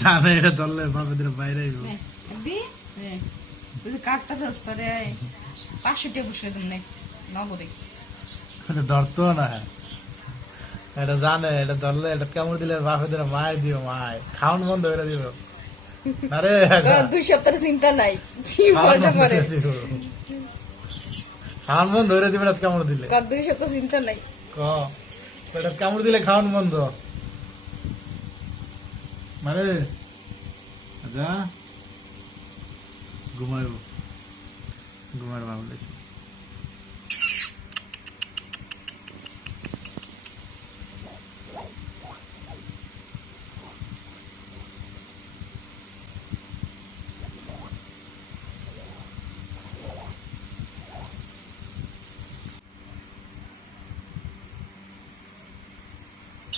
জানে এটা ধরলে বাপেদের বাইরে কাঠটা রাস্তারে 500 টাকা বসে তুমি নগদে ধরতো না এটা জানে এটা ধরলে এটা কামড় দিলে বাপেদের মায় দিও মায় খাওয়ান বন্ধ করে দিব আরে 2 সপ্তাহের চিন্তা নাই কি বলতে পারে খাওয়ান বন্ধ করে দিবে না কামড় দিলে 2 সপ্তাহ চিন্তা নাই এটা কামড় দিলে খাওয়ান বন্ধ মানে আচ্ছা ঘুমাইব ঘুমার ভাবলেছি